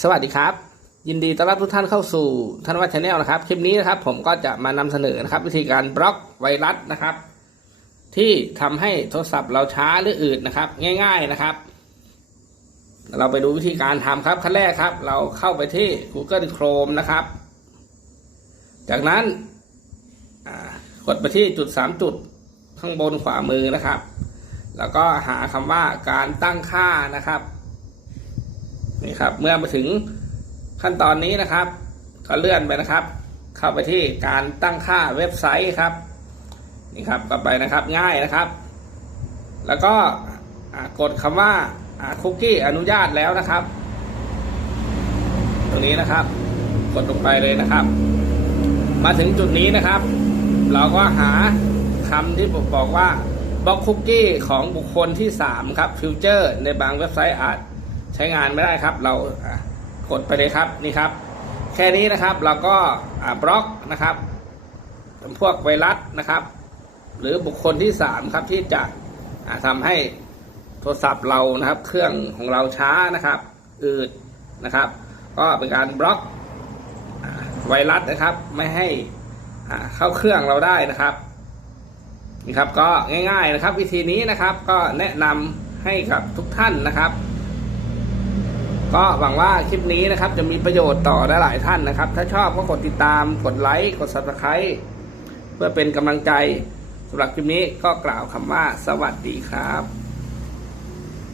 สวัสดีครับ ยินดีต้อนรับทุกท่านเข้าสู่ธนวัฒน์ชาแนลนะครับ คลิปนี้นะครับ ผมก็จะมานำเสนอนะครับ วิธีการบล็อกไวรัสนะครับ ที่ทำให้โทรศัพท์เราช้าหรืออืดนะครับ ง่าย ๆนะครับ เราไปดูวิธีการทำครับขั้นแรกครับ เราเข้าไปที่ Google Chrome นะครับ จากนั้นกดไปที่จุดสามจุดข้างบนขวามือนะครับ แล้วก็หาคำว่าการตั้งค่านะครับ นี่ครับ เมื่อมาถึงขั้นตอนนี้นะครับ ก็เลื่อนไปนะครับ เข้าไปที่การตั้งค่าเว็บไซต์ครับ นี่ครับก็ไปนะครับง่ายนะครับ แล้วก็กดคำว่าคุกกี้อนุญาตแล้วนะครับ ตรงนี้นะครับ กดลงไปเลยนะครับ มาถึงจุดนี้นะครับ เราก็หาคำที่ผมบอกว่าบล็อกคุกกี้ของบุคคลที่ 3 ครับฟิวเจอร์ในบางเว็บไซต์อาจ ใช้งานไม่ได้ครับ เรากดไปเลยครับนี่ครับ แค่นี้นะครับเราก็บล็อกนะครับพวกไวรัสนะครับ หรือบุคคลที่3ครับที่จะอะทำให้โทรศัพท์เรานะครับ เครื่องของเราช้านะครับ อืดนะครับ ก็เป็นการบล็อกไวรัสนะครับ ไม่ให้เข้าเครื่องเราได้นะครับนี่ครับก็ง่าย ๆนะครับ วิธีนี้นะครับ ก็แนะนำให้กับทุกท่านนะครับ ก็หวังว่าคลิปนี้นะครับจะมีประโยชน์ต่อหลายท่านนะครับ ถ้าชอบก็กดติดตาม กดไลค์ กด s u b สไครต์เพื่อเป็นกำลังใจสำหรับคลิปนี้ก็กล่าวคำว่าสวัสดีครับ